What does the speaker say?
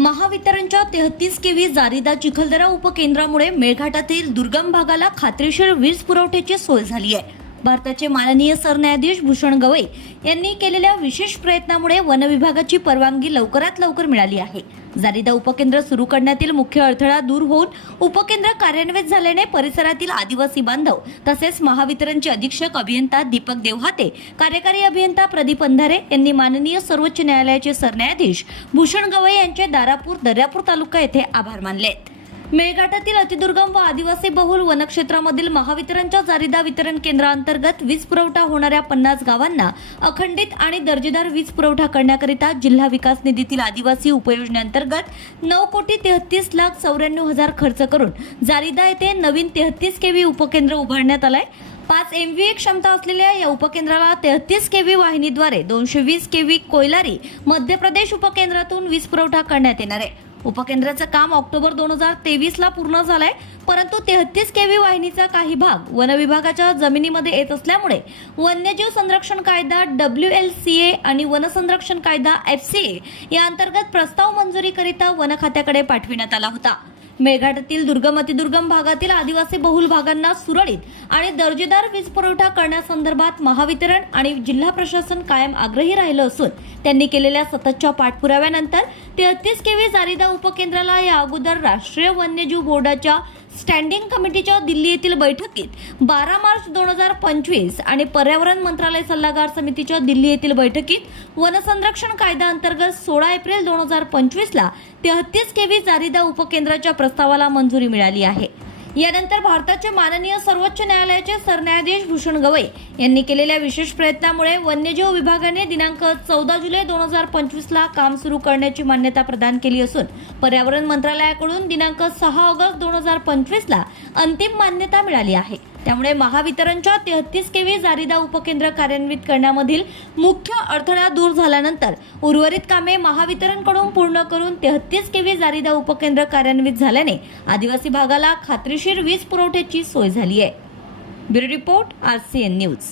महावितरणच्या तेहतीस केव्ही जारीदा चिखलदरा उपकेंद्रामुळे मेळघाटातील दुर्गम भागाला खात्रीशीर वीज पुरवठ्याची सोय झाली आहे. भारताचे माननीय सरन्यायाधीश भूषण गवई यांनी केलेल्या विशेष प्रयत्नामुळे वन विभागाची परवानगी लवकरात लवकर मिळाली आहे. जारीदा उपकेंद्र सुरू करण्यातील मुख्य अडथळा दूर होऊन उपकेंद्र कार्यान्वित झाल्याने परिसरातील आदिवासी बांधव तसेच महावितरणचे अधीक्षक अभियंता दीपक देवहाते कार्यकारी अभियंता प्रदीप अंधारे यांनी माननीय सर्वोच्च न्यायालयाचे सरन्यायाधीश भूषण गवई यांचे दारापूर दर्यापूर तालुका येथे आभार मानले मेळघाटातील अतिदुर्गम व आदिवासी बहुल वनक्षेत्रामधील महावितरणच्या जारीदा वितरण केंद्राअंतर्गत वीज पुरवठा होणाऱ्या पन्नास गावांना अखंडित आणि दर्जेदार वीज पुरवठा करण्याकरिता जिल्हा विकास निधीतील आदिवासी उपयोजनेअंतर्गत नऊ कोटी तेहतीस लाख चौऱ्याण्णव हजार खर्च करून जारीदा येथे नवीन तेहतीस केव्ही उपकेंद्र उभारण्यात आलंय. पाच एम व्ही क्षमता असलेल्या या उपकेंद्राला तेहतीस के व्ही वाहिनीद्वारे दोनशे वीस के व्ही कोयलारी मध्य प्रदेश उपकेंद्रातून वीज पुरवठा करण्यात येणार आहे. उपकेंद्राचं काम ऑक्टोबर दोन हजार तेवीसला पूर्ण झालंय परंतु तेहतीस केव्ही वाहिनीचा काही भाग वन विभागाच्या जमिनीमध्ये येत असल्यामुळे वन्यजीव संरक्षण कायदा डब्ल्यू एल सी ए आणि वनसंरक्षण कायदा एफ सी ए या अंतर्गत प्रस्ताव मंजुरीकरिता वन खात्याकडे पाठविण्यात आला होता. मेळघाटातील दुर्गम अतिदुर्गम भागातील आदिवासी बहुल भागांना सुरळीत आणि दर्जेदार वीज पुरवठा करण्यासंदर्भात महावितरण आणि जिल्हा प्रशासन कायम आग्रही राहिलं असून त्यांनी केलेल्या सततच्या पाठपुराव्यानंतर तेहतीस केव्ही जारीदा उपकेंद्राला या अगोदर राष्ट्रीय वन्यजीव बोर्डाच्या स्टँडिंग कमिटीच्या दिल्ली येथील बैठकीत बारा मार्च दोन हजार पंचवीस आणि पर्यावरण मंत्रालय सल्लागार समितीच्या दिल्ली येथील बैठकीत वनसंरक्षण कायदा अंतर्गत सोळा एप्रिल दोन हजार पंचवीसला तेहतीस केव्ही जारीदा उपकेंद्राच्या प्रस्तावाला मंजुरी मिळाली आहे. यानंतर भारताचे माननीय सर्वोच्च न्यायालयाचे सरन्यायाधीश भूषण गवई यांनी केलेल्या विशेष प्रयत्नामुळे वन्यजीव विभागाने दिनांक चौदा जुलै दोन हजार पंचवीसला काम सुरू करण्याची मान्यता प्रदान केली असून पर्यावरण मंत्रालयाकडून दिनांक सहा ऑगस्ट दोन हजार पंचवीसला अंतिम मान्यता मिळाली आहे. त्यामुळे महावितरणच्या तेहतीस केव्ही जारीदा उपकेंद्र कार्यान्वित करण्यामधील मुख्य अडथळा दूर झाल्यानंतर उर्वरित कामे महावितरणकडून पूर्ण करून तेहतीस केव्ही जारीदा उपकेंद्र कार्यान्वित झाल्याने आदिवासी भागाला खात्रीशीर वीज पुरवठ्याची सोय झाली आहे. Bureau report R C N news.